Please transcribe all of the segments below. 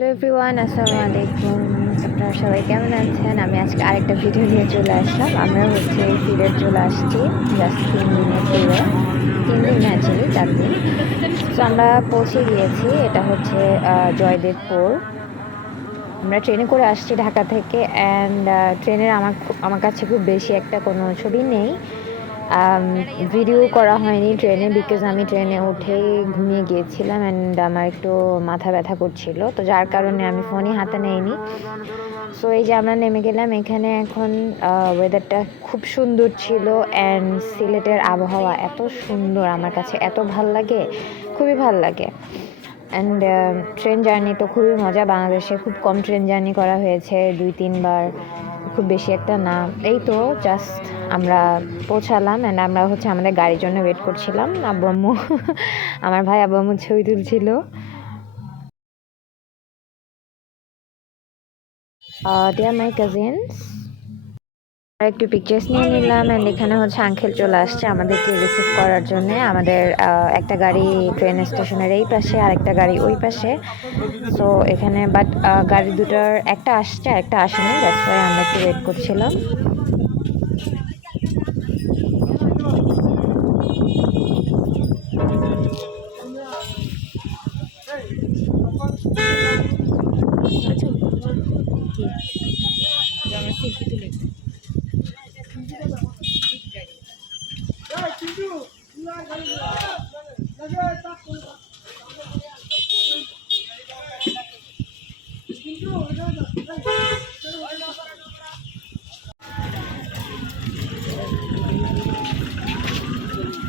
Hello everyone, আসসালামু আলাইকুম। আপনারা সবাই কেমন আছেন? আমি আজকে আরেকটা ভিডিও নিয়ে চলে আসলাম। আমরা হচ্ছে সিলেট চলে আসছি জাস্ট 3 দিনের ট্যুরে। 3 দিন না, অ্যাকচুয়ালি 4 দিন। তো আমরা পৌঁছে গিয়েছি, এটা হচ্ছে জয়দেবপুর। আমরা ট্রেনে করে আসছি ঢাকা থেকে। অ্যান্ড ট্রেনের আমার কাছে খুব বেশি একটা কোনো ছবি নেই, ভিডিও করা হয়নি ট্রেনে, বিকজ আমি ট্রেনে উঠেই ঘুমিয়ে গিয়েছিলাম অ্যান্ড আমার একটু মাথা ব্যথা করছিল, তো যার কারণে আমি ফোনই হাতে নেইনি। সো এই যে আমরা নেমে গেলাম এখানে। এখন ওয়েদারটা খুব সুন্দর ছিল অ্যান্ড সিলেটের আবহাওয়া এত সুন্দর, আমার কাছে এত ভাল লাগে, খুবই ভাল লাগে। অ্যান্ড ট্রেন জার্নি তো খুবই মজা। বাংলাদেশে খুব কম ট্রেন জার্নি করা হয়েছে, 2-3 বার, খুব বেশি একটা না। এই তো জাস্ট আমরা পৌঁছালাম অ্যান্ড আমরা হচ্ছে আমাদের গাড়ির জন্য ওয়েট করছিলাম। আব্বু আম্মু আমার ভাই আব্বু আম্মু ছবি তুলছিল। দে আর মাই কাজিনস। একটু পিকচার্স নিয়ে নিলাম অ্যান্ড এখানে হচ্ছে আঙ্কেল চলে আসছে আমাদেরকে রিসিভ করার জন্য। আমাদের একটা গাড়ি ট্রেন স্টেশনের এই পাশে আর একটা গাড়ি ওই পাশে। সো এখানে বাট গাড়ি দুটার একটা আসছে আর একটা আসেনি, দ্যাটস ওয়াই আমরা একটু ওয়েট করছিলাম।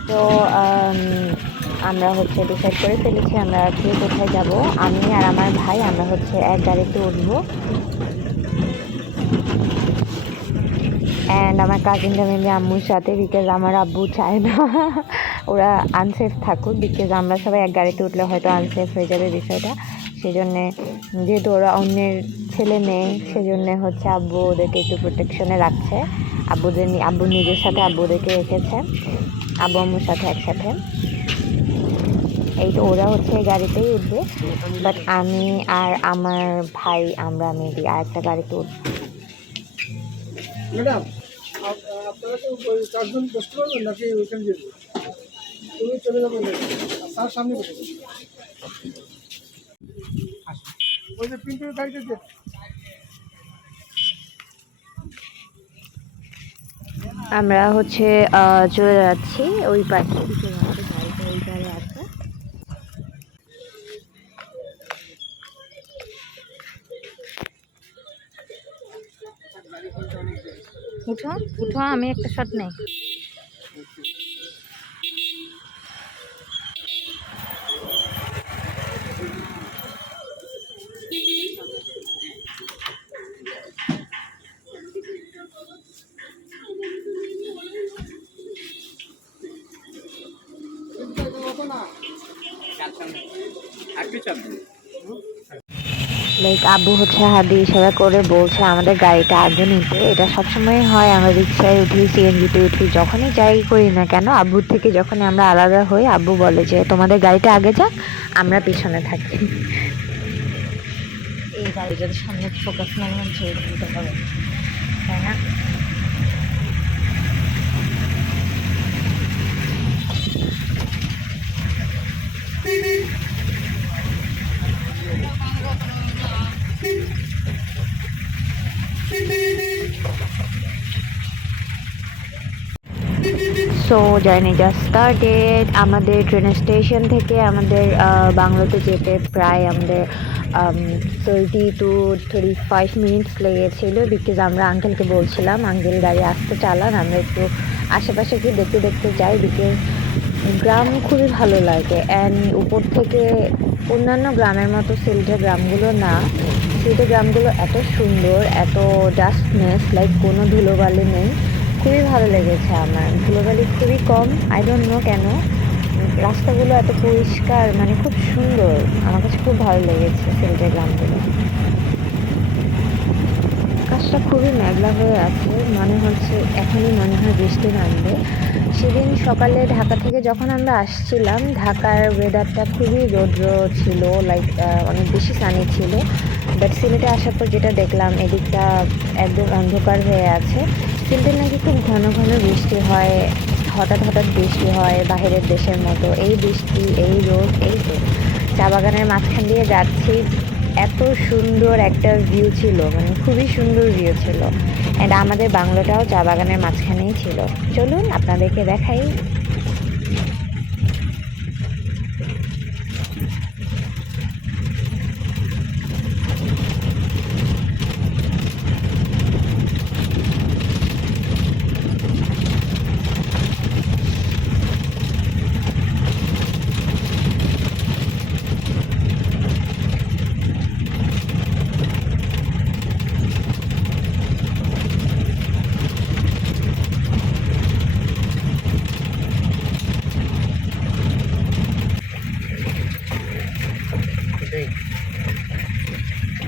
তো আমরা হচ্ছে ডিসাইড করে ফেলেছি আমরা কে কোথায় যাব। আমি আর আমার ভাই আমরা হচ্ছে এক গাড়িতে উঠবো অ্যান্ড আমার কাজিনরা মেবি আম্মুর সাথে, বিকজ আমার আব্বু চায় না ওরা আনসেফ থাকুক, বিকজ আমরা সবাই এক গাড়িতে উঠলে হয়তো আনসেফ হয়ে যাবে বিষয়টা। সেই জন্যে, যেহেতু ওরা অন্যের ছেলে মেয়ে, সেজন্যে হচ্ছে আব্বু ওদেরকে একটু প্রোটেকশনে রাখছে। আব্বু নিজের সাথে আব্বু ওদেরকে রেখেছে, আব্বু আম্মুর সাথে একসাথে। এই তো ওরা হচ্ছে গাড়িতেই উঠবে, বাট আমি আর আমার ভাই আমরা মেবি আর একটা গাড়িতে উঠবো। ম্যাডাম, আপনারা তো ওই 4 জন বসতে পারবেন নাকি ওইখানে যেতে? তুমি চলে যাবে, তার সামনে বসে ওই যে পিন্টুর গাড়িতে যে। আমরা হচ্ছে চলে যাচ্ছি ওই পাশে, গাড়িটা ওই পারে আছে। উঠো উঠো, আমি একটা শট নেই। লাইক আব্বু হচ্ছে হাত দিয়ে ইশারা করে বলছে আমাদের গাড়িটা আগে নিতে। এটা সবসময় হয়, আমরা রিক্সায় উঠি, সিএনজিতে উঠি, যখনই যাই করি না কেন, আব্বুর থেকে যখনই আমরা আলাদা হই আব্বু বলে যে তোমাদের গাড়িটা আগে যাক, আমরা পিছনে থাকি। এই গাড়ি যদি সামনে ফোকাস না ছবি তুলতে পারে, তাই না? So journey just started. আমাদের ট্রেন স্টেশন থেকে আমাদের বাংলোতে যেতে প্রায় আমাদের 30 to 35 মিনিটস লেগেছিল, বিকজ আমরা আঙ্কেলকে বলছিলাম আঙ্কেল গাড়ি আসতে চালান, আমরা একটু আশেপাশে গিয়ে দেখতে দেখতে যাই, বিকজ গ্রাম খুবই ভালো লাগে। অ্যান্ড উপর থেকে অন্যান্য গ্রামের মতো সিলেটের গ্রামগুলো না, সিলেটের গ্রামগুলো এত সুন্দর, এত ডাস্টনেস, লাইক কোনো ধুলোবালি নেই। খুবই ভালো লেগেছে আমার, ধুলোবালি খুবই কম, আই ডোন্ট নো কেন। রাস্তাগুলো এত পরিষ্কার, মানে খুব সুন্দর, আমার কাছে খুব ভালো লেগেছে সিলেটের গ্রামগুলো। আকাশ আকাশটা খুবই মেঘলা হয়ে আছে, মনে হচ্ছে এখনই মনে হয় বৃষ্টি নামবে। সেদিন সকালে ঢাকা থেকে যখন আমরা আসছিলাম, ঢাকার ওয়েদারটা খুবই রৌদ্র ছিল, লাইক অনেক বেশি সানি ছিল। বাট সিলেটে আসার পর যেটা দেখলাম, এদিকটা একদম অন্ধকার হয়ে আছে। সিলেটে নাকি খুব ঘন ঘন বৃষ্টি হয়, হঠাৎ হঠাৎ বৃষ্টি হয় বাহিরের দেশের মতো। এই বৃষ্টি, এই রোদ, এই তো চা বাগানের মাঝখান দিয়ে যাচ্ছি, এত সুন্দর একটা ভিউ ছিল, মানে খুবই সুন্দর ভিউ ছিল। অ্যান্ড আমাদের বাংলোটাও চা বাগানের মাঝখানেই ছিল। চলুন আপনাদেরকে দেখাই।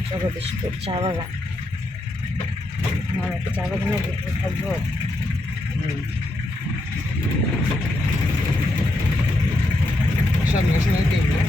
জগদীশপুর চা বাগান, আমি চা বাগানের ভিতরে থাকবো। সামনে আসলে দেখবো।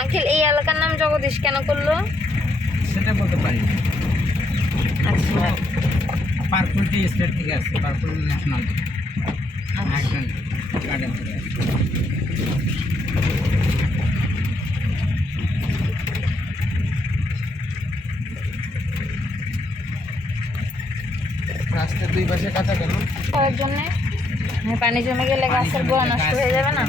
আঙ্কেল, এই এলাকার নাম জগদীশ কেন করলো? সেটা বলতে পারি না। আচ্ছা, পার্কুলটি স্টেট থেকে আসছে, পার্কুল ন্যাশনাল আচ্ছা। গার্ডেন থেকে আসছে। রাস্তার দুই পাশে কাঁচা কেন? করার জন্য পানি জমে গেলে গাছের গোড়া নষ্ট হয়ে যাবে না?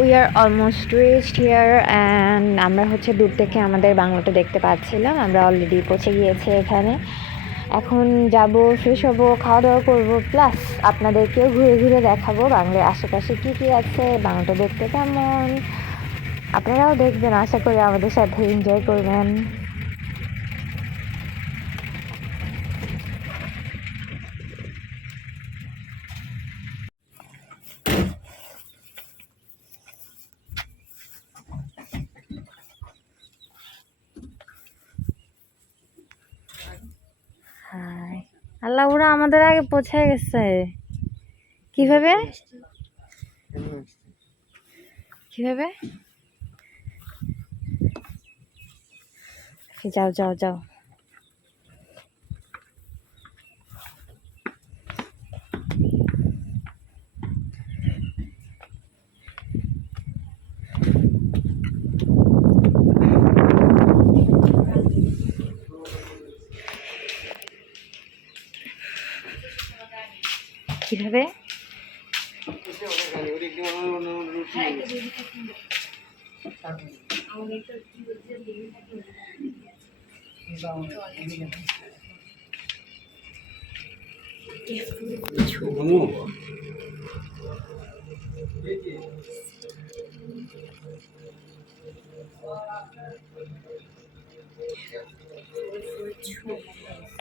We are almost reached here and আমরা হচ্ছে দূর থেকে আমাদের বাংলোটা দেখতে পাচ্ছিলাম। আমরা অলরেডি পৌঁছে গিয়েছি এখানে। এখন যাব, ফ্রেশ হবো, খাওয়া দাওয়া করবো, প্লাস আপনাদেরকেও ঘুরে ঘুরে দেখাবো বাংলার আশেপাশে কী কী আছে, বাংলাটা দেখতে কেমন। আপনারাও দেখবেন, আশা করি আমাদের সাথে এনজয় করবেন। হাই আল্লাহ, ওরা আমাদের আগে পৌঁছে গেছে। কিভাবে কিভাবে যাও যাও যাও। কিভাবে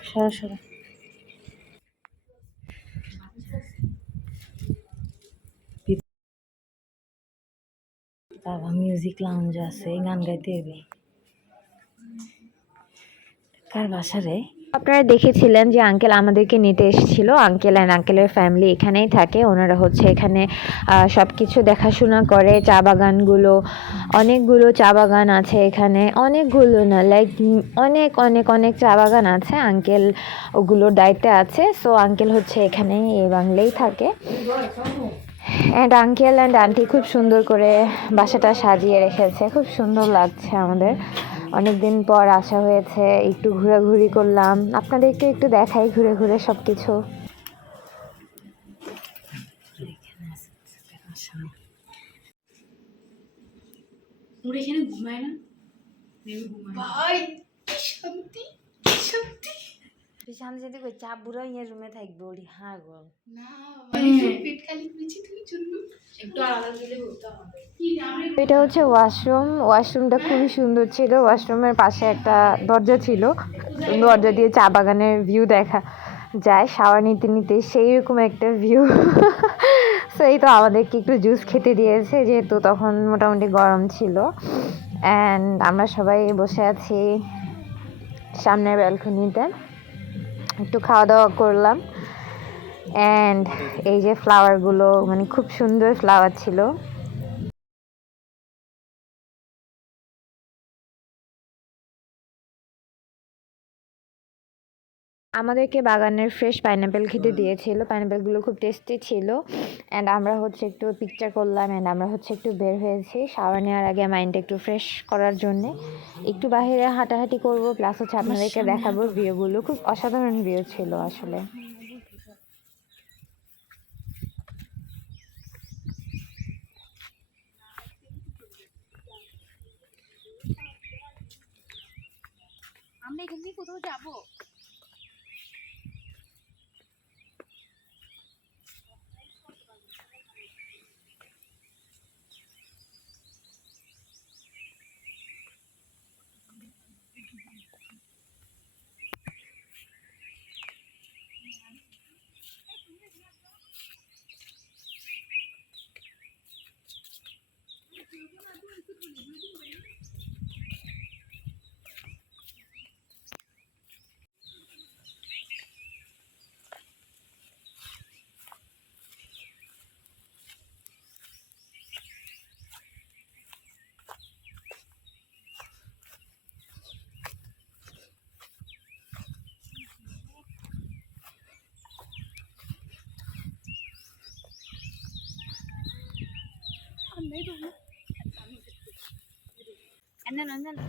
সরা সরা। বাবা মিউজিক লাউঞ্জ আছে, গান গাইতে হবে। কার বাসা রে? আপনারা দেখেছিলেন যে আঙ্কেল আমাদেরকে নিতে এসেছিল। আঙ্কেল অ্যান্ড আঙ্কেলের ফ্যামিলি এখানেই থাকে। ওনারা হচ্ছে এখানে সব কিছু দেখাশোনা করে। চা বাগানগুলো, অনেকগুলো চা বাগান আছে এখানে, অনেকগুলো না, লাইক অনেক অনেক অনেক চা বাগান আছে। আঙ্কেল ওগুলোর দায়িত্বে আছে। সো আঙ্কেল হচ্ছে এখানে এই বাংলায় থাকে। অ্যান্ড আঙ্কেল অ্যান্ড আন্টি খুব সুন্দর করে বাসাটা সাজিয়ে রেখেছে, খুব সুন্দর লাগছে আমাদের। অনেক দিন পর আসা হয়েছে, একটু ঘোরাঘুরি করলাম, আপনাদেরকে একটু দেখাই ঘুরে ঘুরে সব কিছু। এখানে ঘুমায় না ভাই, কি শান্তি কি শান্তি। শান্তি যদি কই চাপ বুড়ো ইয়ে রুমে থাকবে ওরি। হ্যাঁ গো না পেট খালি করেছি তুমি জন্য, একটু আলাদা দিলে হতো আমাদের। এটা হচ্ছে ওয়াশরুম। ওয়াশরুমটা খুবই সুন্দর ছিল। ওয়াশরুমের পাশে একটা দরজা ছিল, দরজা দিয়ে চা বাগানের ভিউ দেখা যায় শাওয়ার নিতে নিতে, সেই রকম একটা ভিউ। সেই তো আমাদেরকে একটু জুস খেতে দিয়েছে, যেহেতু তখন মোটামুটি গরম ছিল। অ্যান্ড আমরা সবাই বসে আছি সামনের ব্যালকনিতে, একটু খাওয়া দাওয়া করলাম। অ্যান্ড এই যে ফ্লাওয়ারগুলো, মানে খুব সুন্দর ফ্লাওয়ার ছিল। আমাদেরকে বাগানের ফ্রেশ পাইনাপেল খেতে দিয়েছিল। পাইনাপেলগুলো খুব টেস্টি ছিল। অ্যান্ড আমরা হচ্ছে একটু পিকচার করলাম, অ্যান্ড আমরা হচ্ছে একটু বের হয়েছি শাওয়ার নেওয়ার আগে মাইন্ডটা একটু ফ্রেশ করার জন্যে। একটু বাইরে হাঁটাহাঁটি করবো, প্লাস হচ্ছে আপনাদেরকে দেখাবো ভিউগুলো। খুব অসাধারণ ভিউ ছিল আসলে। আমরা এখান থেকে কোথাও যাবো?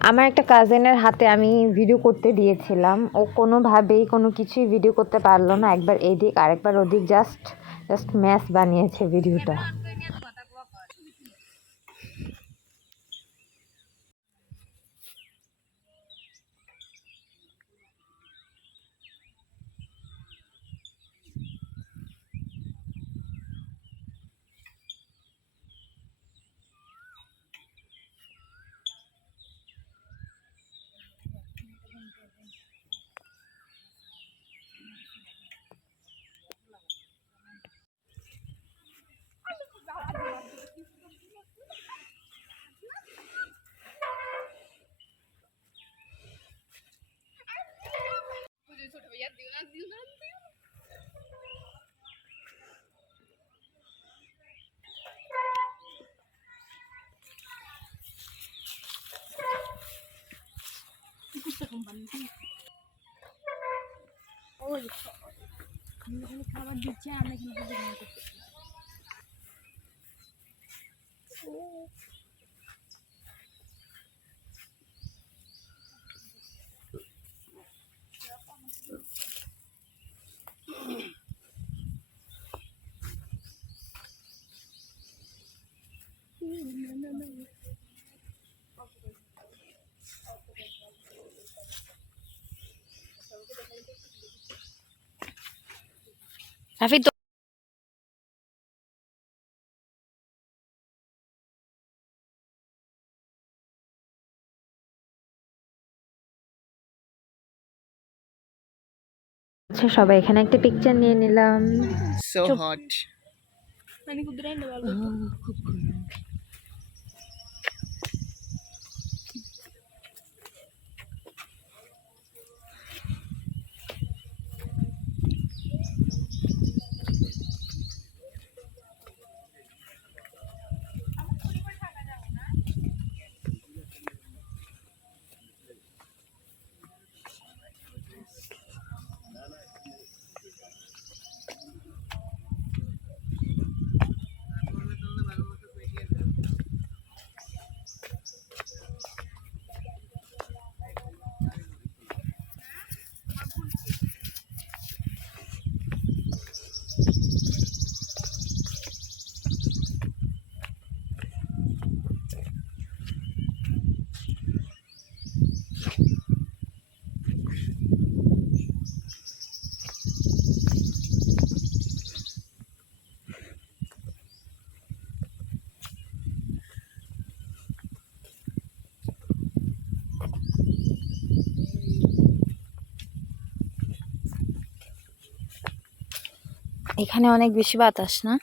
আমার একটা কাজিনের হাতে আমি ভিডিও করতে দিয়েছিলাম, ও কোনোভাবেই কোনো কিছুই ভিডিও করতে পারলো না। একবার এদিক আরেকবার ওদিক, জাস্ট ম্যাচ বানিয়েছে ভিডিওটা। খাবার দিচ্ছে আমরা এখানে রাফি তো আচ্ছা, সবাই এখানে একটা পিকচার নিয়ে নিলাম। So hot. মানে কুদরাই না এখানে অনেক বেশি বাতাস না?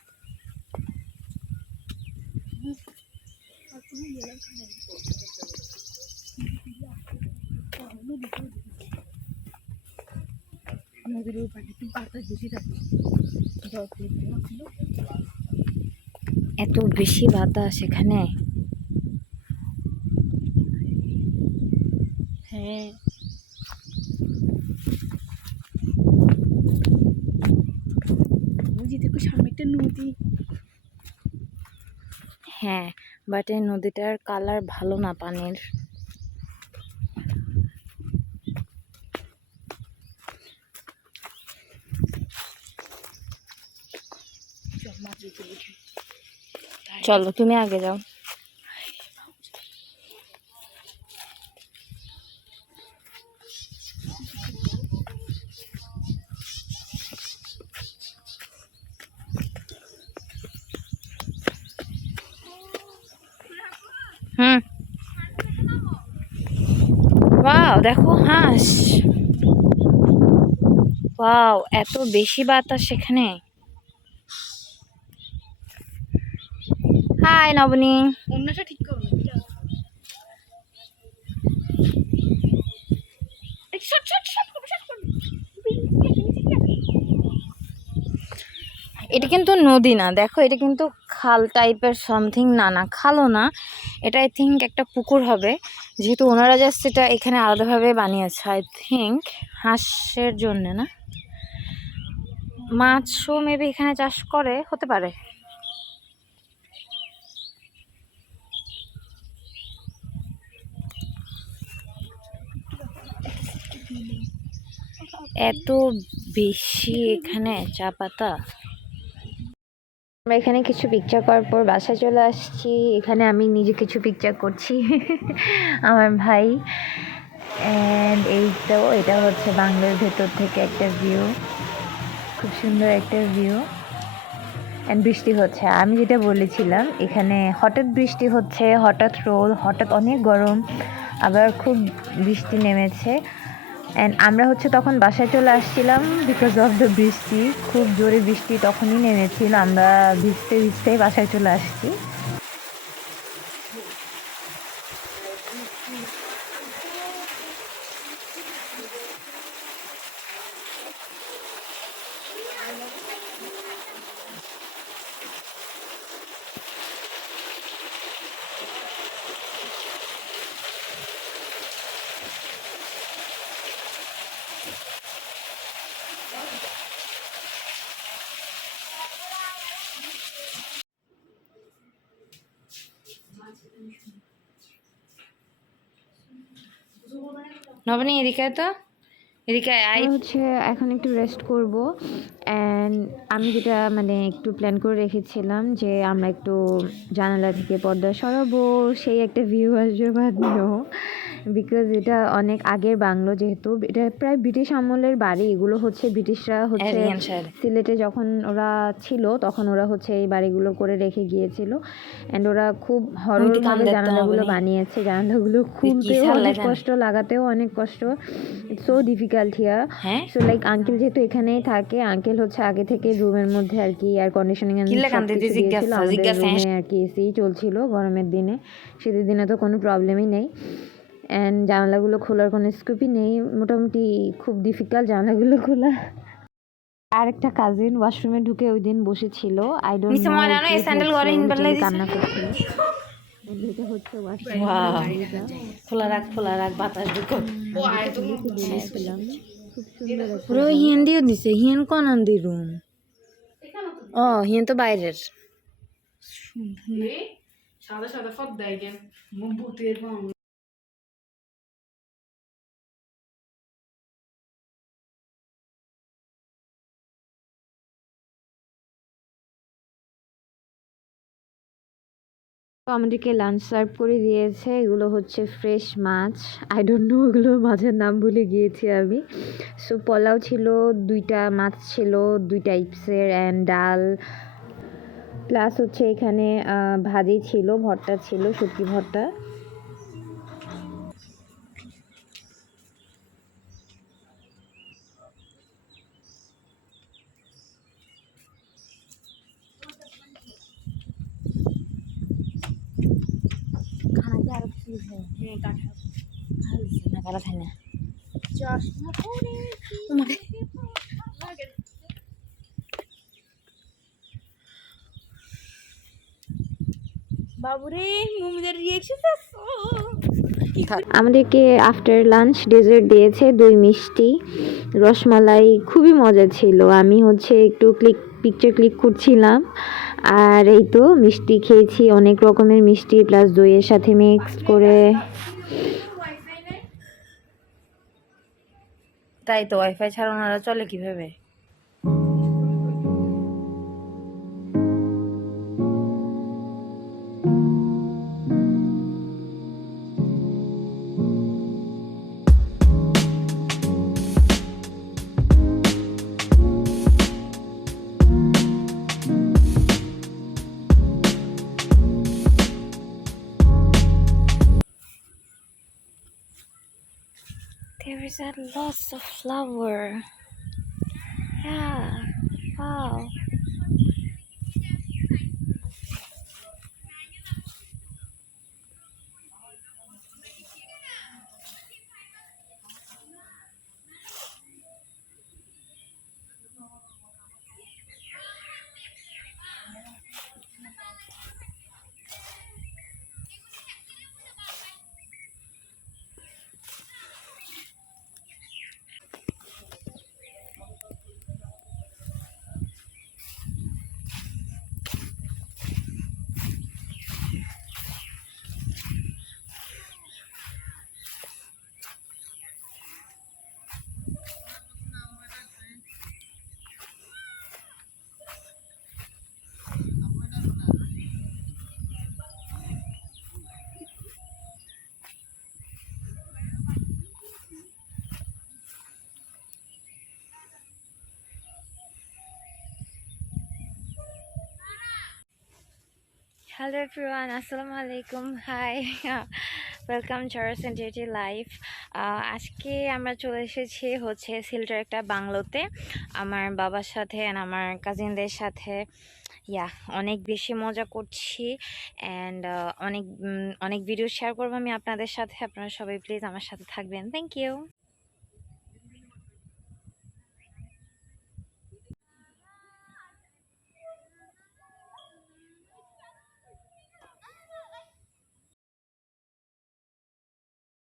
এত বেশি বাতাস এখানে। হ্যাঁ বুঝি দেখো সামনে একটা নদী হ্যাঁ, বাট এই নদীটার কালার ভালো না পানির। চলো তুমি আগে যাও। হুম, ওয়াও দেখো হাঁস। ওয়াও, এত বেশি বাতাস সেখানে। হাই নবনী। অন্যটা ঠিক করো এটা কিন্তু নদী না, দেখো এটা কিন্তু খাল টাইপের সামথিং। না না, খালও না, এটা আই থিঙ্ক একটা পুকুর হবে, যেহেতু ওনারা জাস্ট এটা এখানে আলাদাভাবে বানিয়েছে আই থিঙ্ক হাঁসের জন্য। না, মাছও মেবি এখানে চাষ করে, হতে পারে। এত বেশি এখানে চা পাতা। আমরা এখানে কিছু পিকচার করার পর বাসায় চলে আসছি। এখানে আমি নিজে কিছু পিকচার করছি আমার ভাই। অ্যান্ড এই তো এটা হচ্ছে বাংলার ভেতর থেকে একটা ভিউ, খুব সুন্দর একটা ভিউ। অ্যান্ড বৃষ্টি হচ্ছে, আমি যেটা বলেছিলাম এখানে হঠাৎ বৃষ্টি হচ্ছে, হঠাৎ রোদ, হঠাৎ অনেক গরম, আবার খুব বৃষ্টি নেমেছে। অ্যান্ড আমরা হচ্ছে তখন বাসায় চলে আসছিলাম বিকজ অফ দ্য বৃষ্টি, খুব জোরে বৃষ্টি তখনই নেমেছিল, আমরা ভিজতে ভিজতেই বাসায় চলে আসছি। নবনী এদিকে আয় তো, এদিকে আয়। হচ্ছে এখন একটু রেস্ট করব অ্যান্ড আমি যেটা মানে একটু প্ল্যান করে রেখেছিলাম যে আমরা একটু জানালা থেকে পর্দা সরাবো, সেই একটা ভিউ আসবে বাদ নো, বিকজ এটা অনেক আগের বাংলো, যেহেতু এটা প্রায় ব্রিটিশ আমলের বাড়ি। এগুলো হচ্ছে ব্রিটিশরা হচ্ছে সিলেটে যখন ওরা ছিল তখন ওরা হচ্ছে এই বাড়িগুলো করে রেখে গিয়েছিল অ্যান্ড ওরা খুব হররভাবে জানালাগুলো বানিয়েছে। জানালাগুলো খুলতেও অনেক কষ্ট, লাগাতেও অনেক কষ্ট। It's so difficult here. So like uncle যেহেতু এখানেই থাকে, আঙ্কেল হচ্ছে আগে থেকে রুমের মধ্যে আর কি এয়ার কন্ডিশনিং দিয়েছিল, আমাদের রুমে আর কি এসি চলছিল গরমের দিনে, শীতের দিনে তো কোনো প্রবলেমই নেই অ্যান্ড জানালাগুলো খোলার কোনো স্কোপই নেই, মোটামুটি খুব ডিফিকাল্ট জানালাগুলো খোলা। আর একটা কাজিন ওয়াশরুমে ঢুকে ওই দিন বসেছিল, আই ডোন্ট নো কান্না করছিল। এটা হচ্ছে ওয়াশরুম, খোলা রাখ বাতাস ঢুকো। বলেছিলাম খুব সুন্দর একটা পুরো হিয়েন দিও দিছে, হিয়েন কোন আন্দি রুম? ও হিয়েন তো বাইরের। সাদা সাদা ফদ দেয় কেন ভূতের তো আমাদেরকে লাঞ্চ সার্ভ করে দিয়েছে। এগুলো হচ্ছে ফ্রেশ মাছ, আই ডোন্ট নো ওগুলো মাছের নাম ভুলে গিয়েছি আমি। সো পোলাও ছিল, 2টা মাছ ছিল 2 টাইপসের অ্যান্ড ডাল, প্লাস হচ্ছে এখানে ভাজি ছিল, ভর্তা ছিল, শুটকি ভর্তা। খানা কি আরো কিছু দিছে? ভালো দিছে না, ভালো খাই না। বাবুরে মুমিদের রিঅ্যাকশন আমাদেরকে আফটার লাঞ্চ ডেজার্ট দিয়েছে 2 মিষ্টি, রসমালাই, খুবই মজা ছিল। আমি হচ্ছে একটু পিকচার ক্লিক করছিলাম আর এই তো মিষ্টি খেয়েছি, অনেক রকমের মিষ্টি প্লাস দইয়ের সাথে মিক্সড করে। তাই তো, ওয়াইফাই ছাড়া ওনারা চলে কিভাবে? There is a lots of flower. Yeah, wow. Hello everyone, Assalamu alaikum, hi. Welcome Charles and JT life. আজকে আমরা চলে এসেছি হচ্ছে সিলেটের একটা বাংলোতে আমার বাবার সাথে অ্যান্ড আমার কাজিনদের সাথে। অনেক বেশি মজা করছি অ্যান্ড অনেক ভিডিও শেয়ার করবো আমি আপনাদের সাথে। আপনারা সবাই প্লিজ আমার সাথে থাকবেন। Thank you.